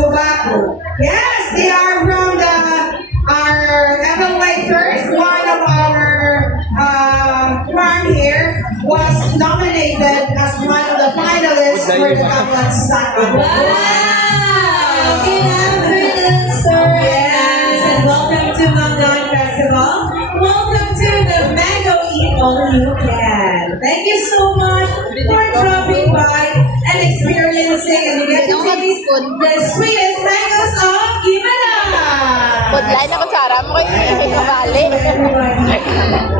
tobacco. Yes, they are from our Evan Lakers. One of our farm here was nominated as one of the finalists for the Kaplan Saka. Wow! Good afternoon, sir. Yes, and welcome to Mangan Festival. Welcome to the Mango Eat All You Can. Thank you so much for dropping by and experiencing and you get to taste the sweetest mangoes of Gimana. Podline na kutsara mo kayo kabali.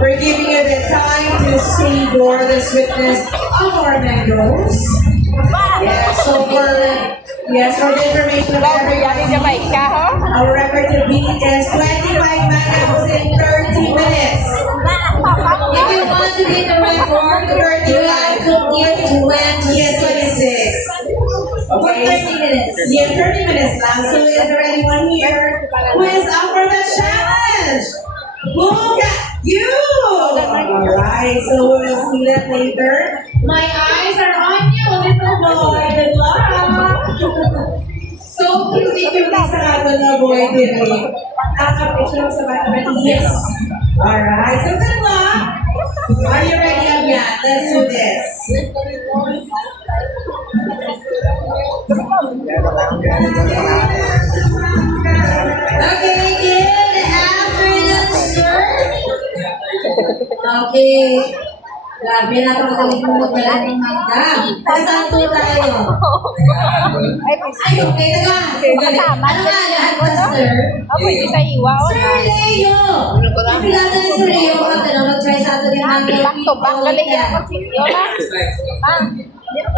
We're giving you the time to savor the sweetness of our mangoes. Yes, for the information of Biryani everyone, Jamaica, ho? our record to beat is 25 mangoes in 30 minutes. If you want to be the record, you have to eat 20. Yes, 26. For 30 minutes. Yeah, 30 minutes now. So is there anyone here who is up for the challenge? Look at you! Alright, so we will see that later. My eyes are on you, little boy. Good luck! So cute sa atin na boy din eh. Nakaka-picture sa bata. Yes! Alright, so good luck! Are you ready, Abyan? Let's do this. Okay, good afternoon, sir. Okay. Grabe, napakagaling mong magdala ng mangga. Saan po tayo? Ay, Ay, okay na nga. Kasama. Ano nga, lahat ba, sir? Oh, pwede sa iwa. Sir Leo! Napilata ni Sir Leo mag-try sa ato yung mangga. Back to back. Galing yan ang sityo na.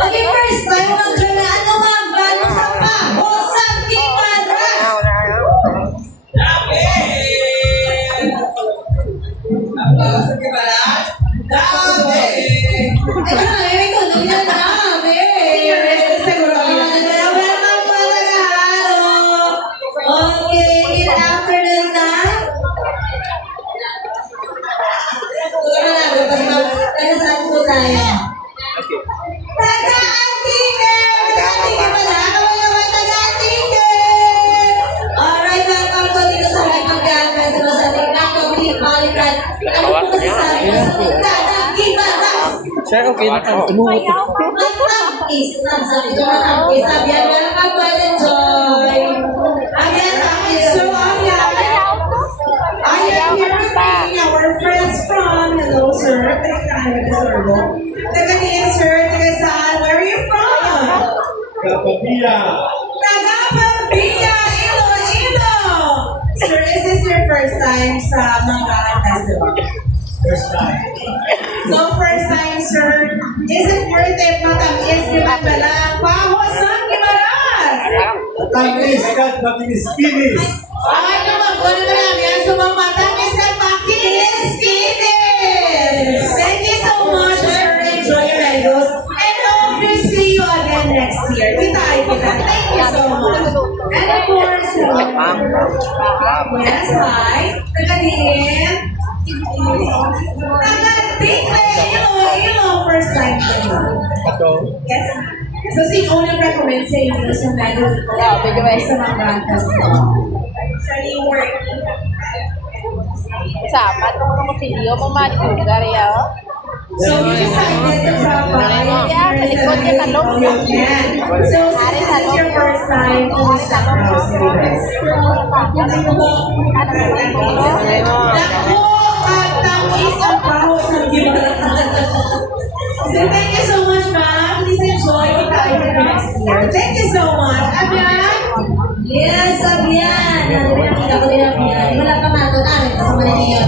Okay, first time mag-try na ano ma'am, bago sa Pahosang Kimaras. Ay, ay, ko, nandiyan na, abe. Welcome po Tagalog. Okay, good afternoon na. Saan po tayo? Taga-Antique! Taga-Antique pala! Kaway-kaway Taga-Antique! Alright, welcome po dito sa Hypag Festival sa ating Nakawin Palitan. Ano po masasabi mo sa Taga-Antique Matas? Sir, okay na ka. Umuwi. Matapis na sa ito matapis. Abyan, welcome po enjoy. Abyan, tapis. So, I am here with our friends from, hello sir, taga-diin sir, taga-saan, where are you from? Kapapia. Taga-Pampilla, Iloilo! Sir, is this your first time sa Mangalan Festival? First time. So, first time sir, is it worth it matamis di ba pala? Pahosang Gimaras! Tamis, kat, matinis, kinis. Ay, naman, ano na lang yan, sumamatamis at makinis-kinis! Thank you so much, sir. Enjoy your mangoes. And hope to see you again next year. Kita. Thank you so much. And of course, yes, hi. Taga-diin. Taga-Tingle. First time. Ito. Yes. So, sino nag-recommend sa inyo sa mango sa mga Sorry, working. Sama itong mga sityo mo manikugar ya. So you decided to drop by. Yeah, sa likod niya talong. So this is your first time to stop house. Naku, at tamis ang pahos ng Gimaras. So thank you so much, ma'am. Please enjoy the time next year. Thank you so much. Abyan? Yes, Abyan. Nakita ko din Abyan. Wala pa mato namin. Kasama na niyo.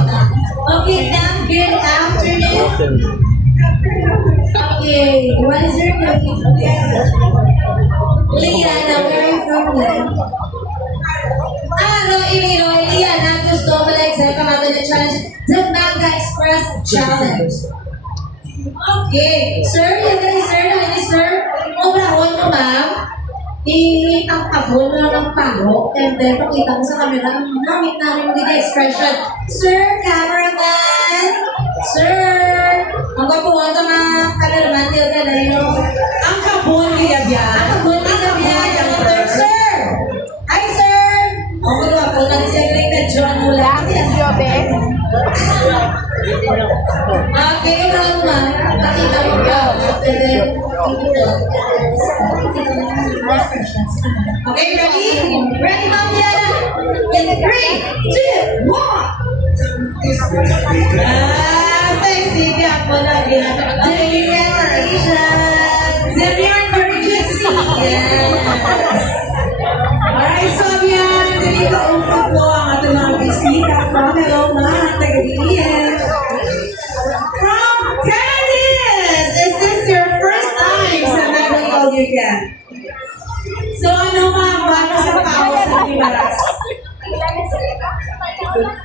Okay, ma'am. Good afternoon. Okay, what is your name? Liana, where are you from? Iloilo, Liana, gusto mo like sa kamato na challenge, the Manga Express Challenge. Okay, sir, sir, obrahon mo ma'am. Ang pagod na ng pago, and then pakita mo sa camera ang gamit namin with the expression. Sir, cameraman! Sir! Ang kapuhan ka mga cameraman, hindi ka dali no? Ang kabon ni Abyan. Ang kapuhan ka mga cameraman, sir! questions. Okay, ready? Ready, Ma'am Diana? In 3, 2, 1! Sexy ka po na yan. Zemian Corrigency. Yes. Alright, so yan. Dito upo po ang ating mga bisita from Hello Ma, taga-iyan. From Candice! Is this your first time sa Medley All You Can? So ano ma'am, bago sa paos ng Ibaras?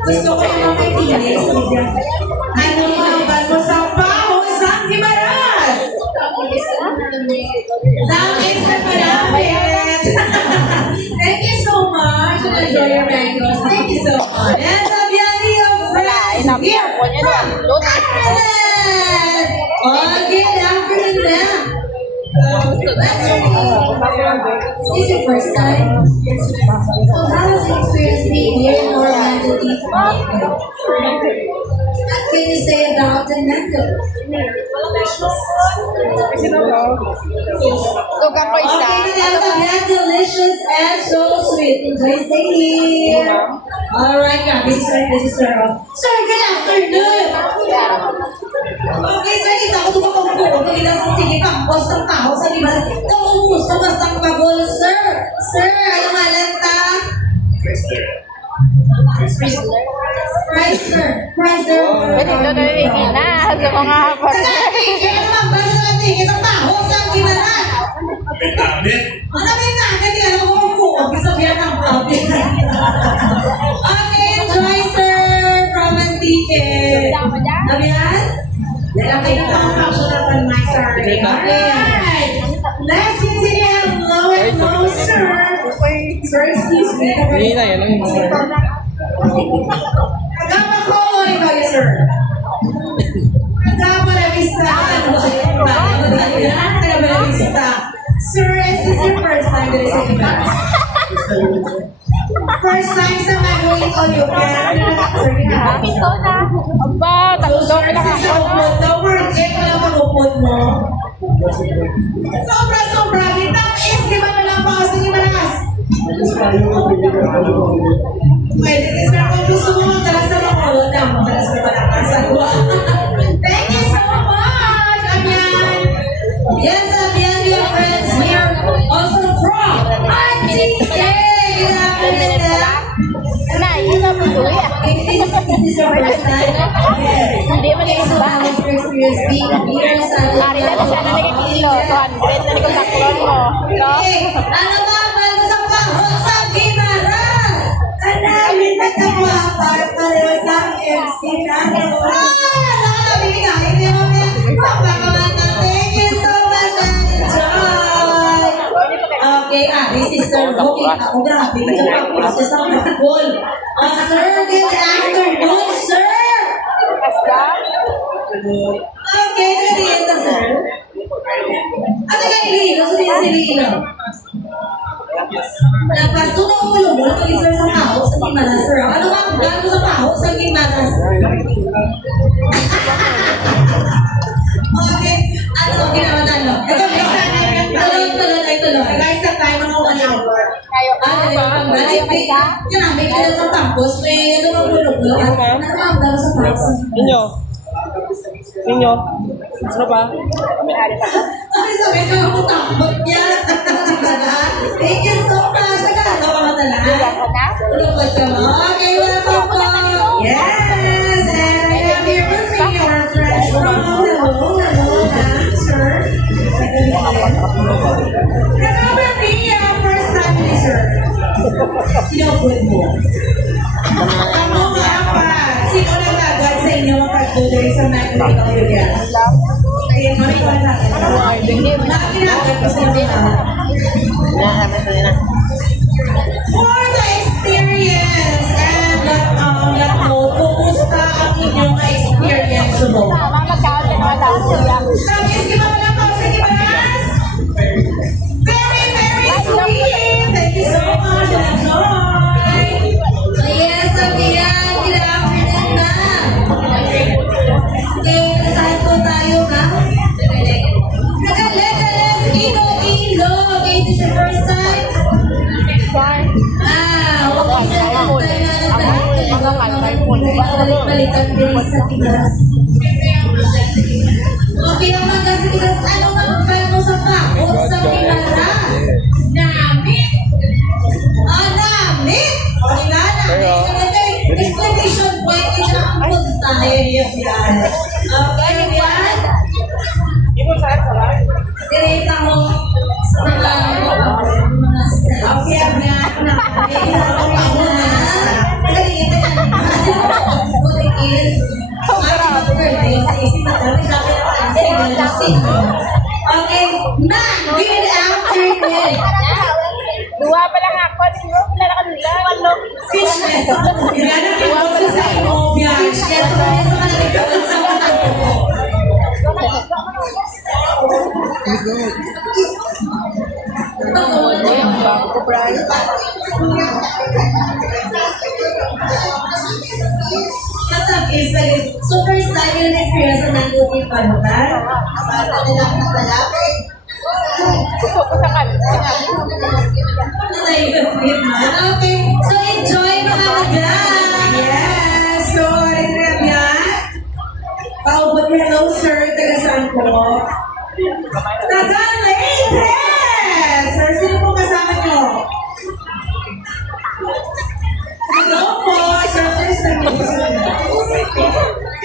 Gusto ko yung mga tinis. Ano ma'am, bago sa paos ng Ibaras? Langis na malapit! Thank you so much and enjoy your mangoes. Thank you so much. And sa biyani of friends here from Akronet! Okay, afternoon na. Let's Is this your first time? So how was the experience being here in Orlando What can you say about the mango? Tugang ko isa. Okay, that's delicious and so sweet. Enjoy staying here. Alright, this is Sir. Sir, good afternoon. Okay, sir, kita ko tumapagpupo. Kita sa sige pang boss ng tao sa libas. Kamumus, kamasang pagol, sir. Sir, ano malanta? Chrysler. Pwede ito na rin na sa mga Kaya naman, ba sa tingin sa taho sa kimaran? Ano ba yung nakit? Ano ko kung kuha? Sabihan ng profit. Okay, enjoy, sir. From Antique. Sabihan? Lalaki na ang caption ng my sir. Alright. Let's continue. Hello and no, sir. Sir, excuse me. Agama ko, ikaw yun, sir. Agama na vista. Agama na vista. Sir, is this your first time that is in class? First time sa Medley All You Can. Ito na. Aba, So, sir, tatlo na this is ako. upload. The word it mo lang pag-upload mo. Sobra. Litang is, di ba na lang pa kasi ni Maras? Pwede ka, sir. Kung gusto mo magdalas na makulot na, magdalas ka pa lang kasagwa. Thank you so much, Amian. Yes, Amian, dear friends here. Also from RTK. Good afternoon, ma'am. Na, yun na po tuloy ah. This is your first time? Yes. Hindi mo na Okay, so how was your experience being here sa Mari na siya na nagkakilo. 200 na nagkakaklon mo. No? Okay, ano ba ang bago sa pahot sa Gimaran? Kanamin na kapapar pareho sa MC na nakakabili ka, hindi mo na papakamata. Thank you so much and enjoy! Okay, this is Sir Booking. Ako, grabe, ito ang process ng football. Sir, good afternoon, sir! Okay, nagadiyan ka, sir. Ano ka nilino? Sino si Lino? Nagpasto na ulo mo, nakikisar sa paho sa Gimaras, sir. Ano ba ang bago sa paho sa Gimaras? Okay, ano, ginawa. Tuloy. Guys, sa time, mga 1 hour. May kaya sa tampos, may ano ang bulog-bulog. Ano ba ang bago sa paho? Ninyo? Ano ba? Ay, sabi ko yung takbot niya. Thank you so much. Nagkakatawa ka talaga. Tulog ka mo. Okay, welcome po. Yes, and I have here with me our friends from Hello, sir. Remember me, first time ni sir. Sinupod mo. Ako nga pa. Sino nagagad sa inyo ang pagtuloy sa Medley All You Can? Kaya mo rin ko natin. Nakinagad ko sa inyo. For the experience and that kumusta ang inyong experience mo? Mga magkakasin mga tao sila. Nangis di ba wala pa sa Gimaras? Very, very sweet! Thank you so much and enjoy! Yes, Amian! Good afternoon, ma'am! Okay, saan po tayo, ma'am? Nagalegalas, Ilo-Ilo! Okay, this is your first time? balik-balikan din sa tigas. Okay, ang mga tigas, ano ang mo sa pakot sa Pimaras? Namit! Ah, namit! O, nga, namit. Explanation point, ito ang punta. Yan. Okay, yan. Direta mo sa mga staff. Okay, yan. Okay, ma'am, good afternoon. Dua pa lang ako. Dua pa lang kanila. Ano? Fishness. Yan ang kinuha sa imo, yan. Fishness. Sa mga Bangko, Brian. So first time yung experience na nandun yung panukan? Para nila nakalapit? Gusto ko sa kanila. Okay, so enjoy mga madam! Yes, so, rin yan. Paubot mo, hello sir, taga saan po? Taga Leytes! Sir, sino po kasama nyo? Hello po, sir, first time po.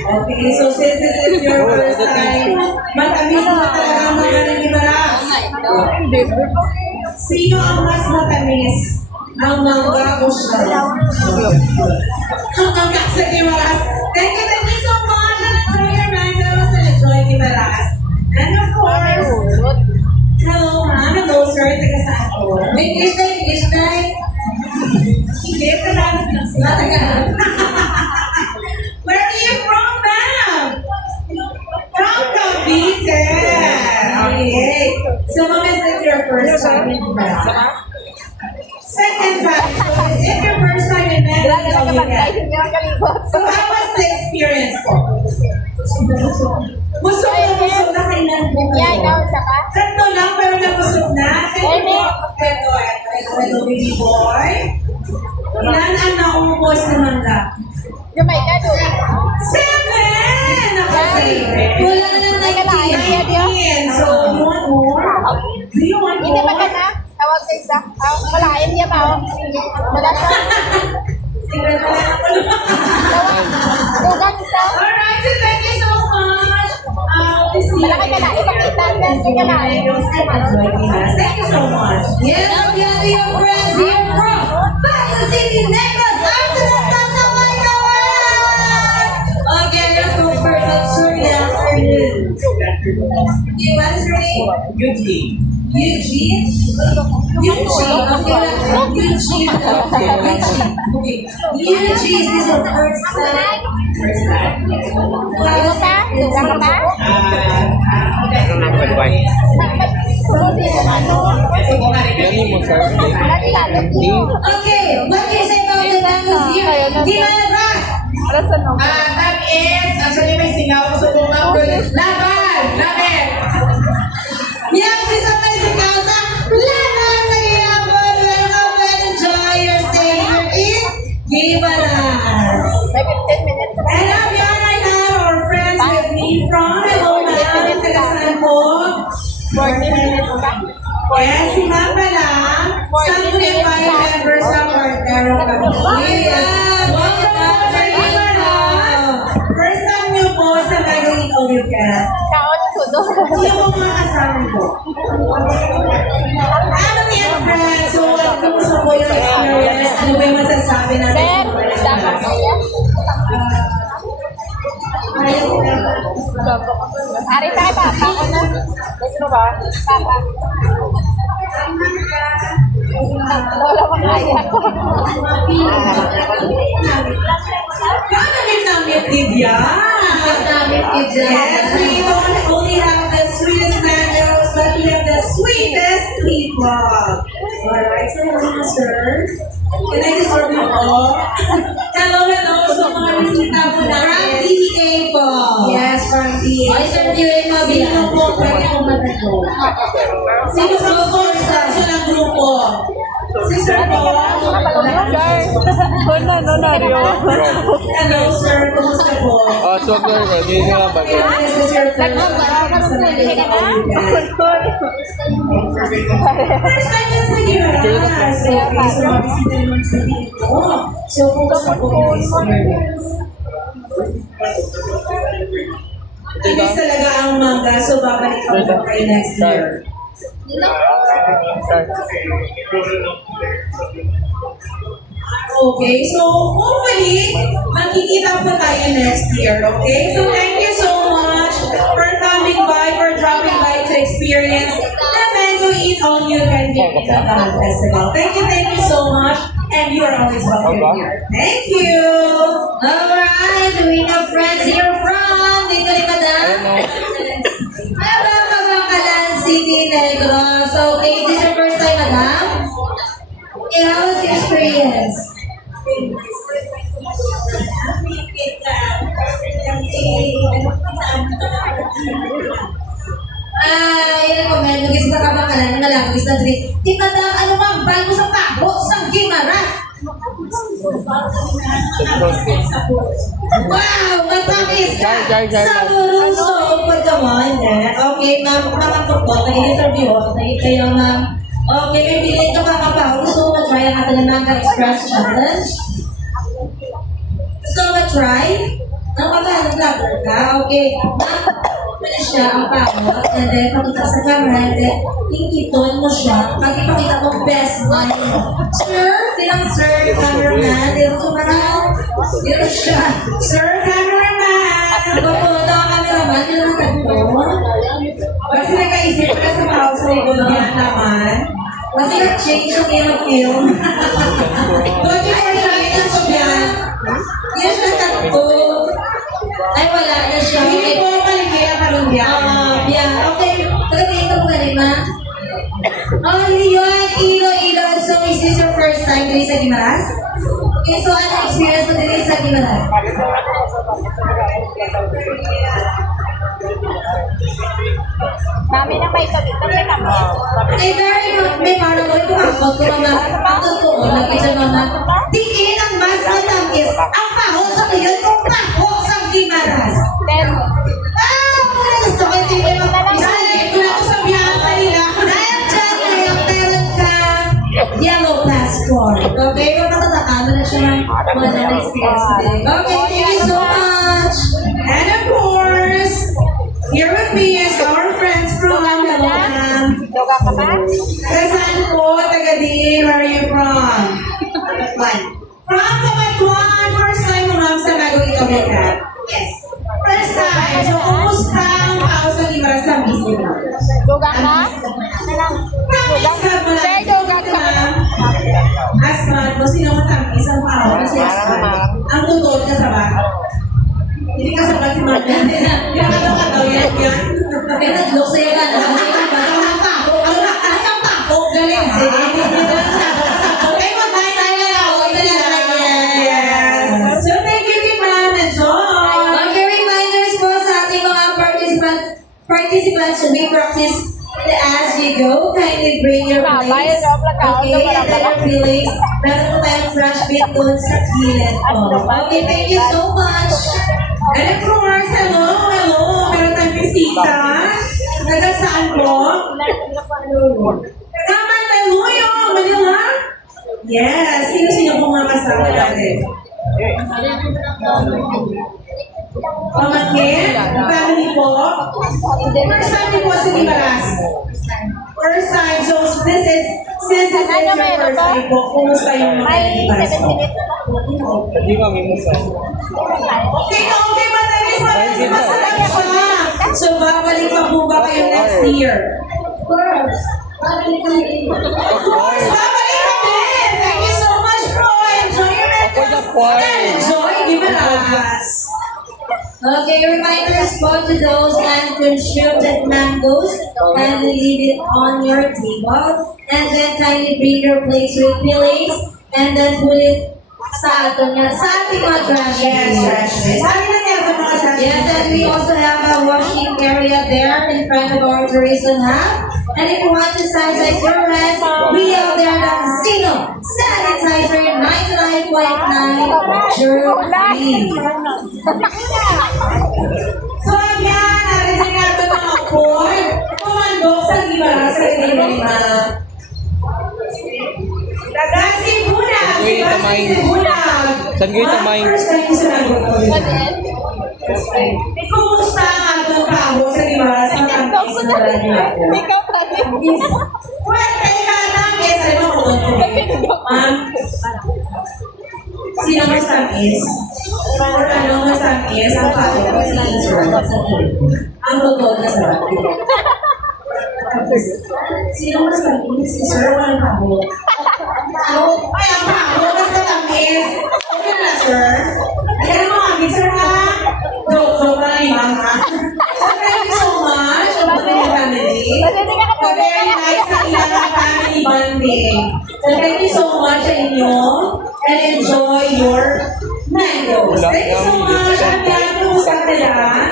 Okay, so since this is your first time, matamis na talaga ang mga nanibaras. Sino ang mas matamis? Ang mangga o siya? Ang mangga sa Gimaras. Thank you so much. Enjoy your mangoes and enjoy Gimaras. And of course, hello ma'am, hello sir, taga saan po? English na, English na. Hindi, Tagalog lang sila. Tagalog. Where are you from, ma'am? From Cavite. Okay. So, ma'am, is this your first time in Gimaras? Second time. So, is it your first time in Grabe Manila? ka kapag hindi ka kalibot. So, how was the experience po? Busog na kailan po Yeah, kayo? ikaw, isa ka? Tatlo lang, pero nabusog na. Ito, baby boy. Ilan ang naubos na mangga? Jamaica, doon. 7! Naka-7. Wala na lang tayo kaya. 19. So, you want more? Do you want Hindi pa more? ka na? Tawag ka isa. Wala, hindi pa ako. Wala sa... Dugang isa. Alright, so thank you so much. Wala ka na. Ipakita. Hindi ka na. Thank you so much. Yes, again, your friends here from Baguio City, Negros, Occidental, Kawaii! Again, your spokesperson, sir, good afternoon. Okay, what is your name? Eugene. Eugene? Eugene, okay lang. Eugene, okay. Eugene, this is the first time. First time. Imo ka? Dugang ka ba? Okay, what can you say about the Baguio here? Gimara! Para sa nung. That is, actually may singaw ko sa bunga ko. Laban! Laban! Yan, bisa tayo sa casa. Laban sa Iyabon. Welcome and enjoy your stay here in Gimaras. May 15 minutes. And up yan, I have our friends with me from Hello Ma'am. Taga saan po? 40 minutes ka. Yes, si Ma'am pala. Sangguniang Bayan members ng Partero Cavite. Welcome po sa Gimaras. First time niyo po sa Magaling Olivet. Kaon ko doon. Sino po mga kasama po? Ano yan, friends? So, kumusta po yung experience? Ano ba yung masasabi natin Sir, sa dapat mga kaya. Ari tayo pa. Ako na. Gusto ba? Papa. Wala mo kaya ko. Namit-namit din yan. Namit yun dyan. Yes, we don't only have the sweetest mangoes, but we have the sweetest people. Alright, so hello, sir. Can I disturb you all? Hello, hello. So, mga bisita po From namin. DA po. Yes, from DA. Ay, sir, viewing mo Sino bilang. po pwede po matago? Sino sa sponsor ng grupo? Sister po. Hello, sir. Kumusta po? Oh, swag na rin. Hindi nga ba? This is your first First time yan sa Giras. So, mabisita naman sa dito. So, kumusta po yung experience? Inis talaga ang manga, so babalik ako po kayo next year. Okay, so hopefully, makikita po tayo next year, okay? So thank you so much for coming by, for dropping by to experience the Mango Eat All You Can Get in the Tahan Festival. Thank you so much, and you are always welcome here. Thank you! Alright, we have friends here from dito ni Madam. Mabakalan City Negros. So, okay, is this your first time, Madam? Okay, how was your experience? Yun po, may nagis na kabakalan, nalagis na drink. Di Madam, ano bang bago sa tago sa Gimaras? Wow! Matamis ka! Saburuso! Pagkaman eh. Okay, ma'am. Makapag po. Nag-interview ako. Kayo, ma'am. Okay, may bilhin ka makapag. Gusto mo try ang ating Manga Express Challenge? Gusto mo try? Ano ka ba? Nag-vlogger ka? Okay. Ma'am, wala siya ang pawat. And then, pakita sa camera. And then, ikiton mo siya. Pag ipakita mo, best man. Sir, bilang sir, cameraman. Bilang sumaraw. Bilang siya. Sir Cameraman! Pagpulo ang cameraman. Bilang nagpo. Kasi nakaisip ka sa household ko yan naman. Kasi nag-change yung yung film. Don't you forget na po yan. Yun siya nagpo. Ay, wala na siya. Hindi po maligaya ka rin yan. Yeah, okay. Tagatingin ka mo galing, ma? Oh, yun. Ilo. So, is this your first time dito sa Gimaras? Okay, so ano experience mo dito sa Gimaras? Dami na may sabi. Dami na mo. Eh, very may parang ko kumapag ko mga ang totoo lagi sa mga tingin ang mas matamis ang paho sa ngayon kung paho sa Gimaras. Then, Muna gusto ko yung tingin mo. Ito na ko sa biyasa nila. Dahil dyan ngayon, meron ka yellow passport. Okay, kung natatakama na siya ng mga na-experience mo din. Okay, thank you so much. And of course, here with me is our friends from London. yoga ka ba? Taga saan po? Taga din. Where are you from? From Kamatwan. First time mo ma'am sa nagawin ito ka? Yes. First time. So, kumusta ang tao sa Gimaras na busy mo? Yoga ka? Promise ka ba? Sir, yoga ka? Asman mo, sino matamis ang tao? Kasi asman. Ang tutod ka sa ba? Hindi ka sabat si Martin. Hindi ka daw yan. Okay, nag-look sa'yo ka na. Basta ang paho. Ang paho. Galing. Okay, mag-bye tayo na ako. Yes. So, thank you, Kim Ma'am. Enjoy. Okay, reminders po sa ating mga participants to be practice as you go. Kindly bring your plates. Okay, and then your feelings. Meron po tayong fresh beat doon sa gilid po. Okay, thank you so much. And of course, hello. Meron tayong bisita. Taga saan po? Taga Mandaluyong, Manila? Yes. Sino-sino po mga kasama natin? Pamangkin? Family po? First time din po sa Gimaras? First time. So, since this is your first time po, kumusta yung mga May Gimaras 7 po? minutes na. Hindi kami musa. Okay, matamis masarap pa. So, babalik pa po ba kayo next year? Of course. Babalik kami din. Of course, babalik kami! Thank you so much, bro! Enjoy your Enjoy Gimaras! Okay, reminders for to those and consumed mangoes and leave it on your table. and then kindly bring your plates with fillings, and then put it sa ating mga trash Yes, bin. trash bin. Sabi na niya ito mga trash Yes, and we also have a washing area there in front of our tourism hub. And if you want to sanitize your hands, we have there the Zino Sanitizer 99.9 germ-free. So, yan, narinig natin mga boy. Kumandok sa iba sa iba. Dagasi muna. Uy, tamay. Saan kayo tamay? First time yung sinagot ko. Kumusta ang atong tao sa iba sa kampis na radyo ako? Ikaw pa din. Well, teka lang. Eh, sabi mo kung ma'am, sino mas tamis? Or ano mas tamis? Ang pato ko si Israel. Ang totoo na sa radyo. Sino mas tamis? Si Sir, walang pabo. Ay, ang pabo, mas matamis. Okay na, sir. Ayan ang mga sir, ha? Joke lang ni mama. So, thank you so much. Ang mga family. So, very nice na ilang ang family bonding. So, thank you so much sa inyo and enjoy your mangoes. Thank you so much. Ang mangoes sa kailangan.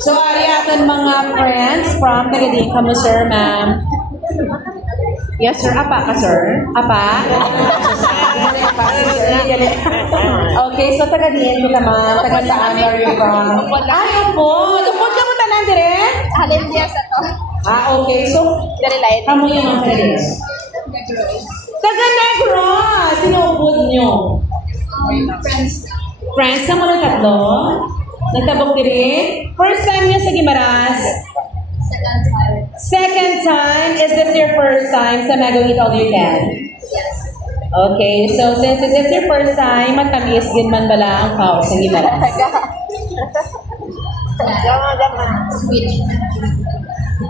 So, ari aton mga friends from Tagading kamo, sir, ma'am. Yes, sir. Apa ka, sir? Apa? Okay, so Tagading kita, ma'am. Taga saan are you from? Ay, po. Tupod ka mo tanan, dire? Halin niya sa to. Okay. So, Dari lain. kamo yung mga Tagading. Taga Negros! Sinuupod nyo. Friends, kamo na tatlo? Nagtabok diri? First time niyo sa Gimaras? Second time. Is this your first time sa Mango Eat All You Can? Okay, so since this is your first time, matamis din man bala ang kao sa Gimaras.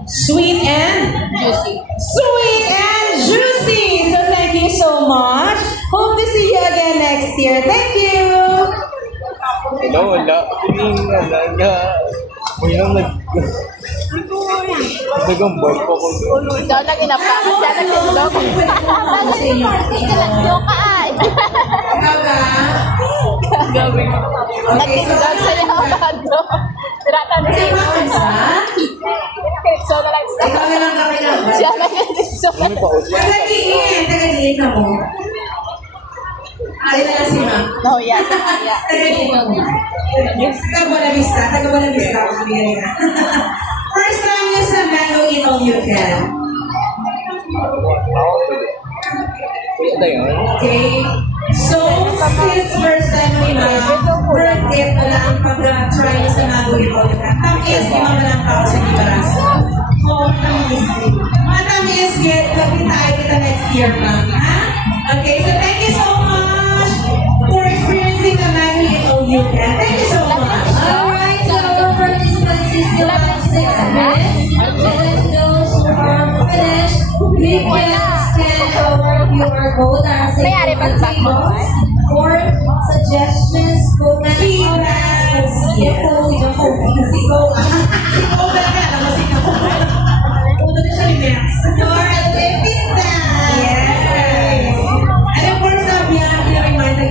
Sweet and? Sweet and juicy! So thank you so much. Hope to see you again next year. Thank you! Wala. Tingin nga. Uy, nang nag-gambal ko kung Daw lagi na pa. Siya nagtindog. Joke ka ay. Nagtindog sa'yo ang bado. Tiratan siya. So na lang siya. Ikaw na lang kami na. Siya na lang siya. may paus. Tagadiin na mo. Ay, na si ma'am. No, yeah. Yeah. Tagadiin na mo. Taga Buena Vista. Taga Buena Vista. Ako sabihin nila. First time niyo sa Mango Eat All You Can. Ito yun. Okay? So, since first time ni ma'am, first tip na lang pag-try niyo sa Mango Eat All You Can. Tamis, di ba malang tao sa Gibaras? Oo, tamis. Matamis, get. Kapit tayo kita next year, ma'am. Ha? Okay, so thank you so much for experiencing the Mango Eat All You Can. Thank you so much. Alright, so our participants is still have 6 minutes. And then those who are finished, we can scan our QR code as a May-ari ba sa tables for suggestions, comments, feedback, or feedback. Yes. And of course, beyond the reminder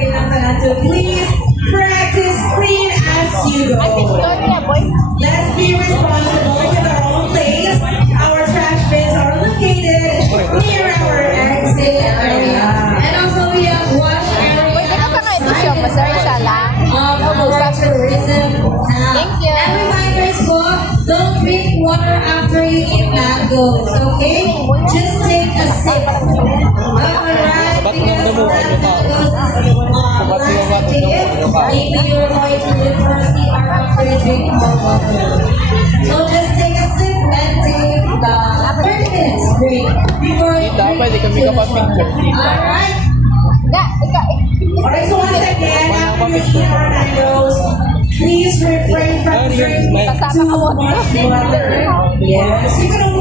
to please practice clean as you Ay, go. pistol niya, boy. Let's be responsible with our own place. Our trash bins are located near our exit area. And also we have wash area. Pwede ka pa nga edisyon mo, sir. Isa lang. Our tourism. Thank you. And reminders po, don't drink water after you eat mangoes, okay? Just take a sip. Alright, Ba't because nang damuhan that yung tao? mangoes is laxative. Maybe you're going to live thirsty after you drink more water. So just take a sip and take the 30 minutes break before you Dapat drink pwede kami to the kapag-picture. shore. Alright? Nga, ikaw. Alright, so once again, after you eat our mangoes, please refrain from drinking Kasama ka mo. too much water. Yes, you can only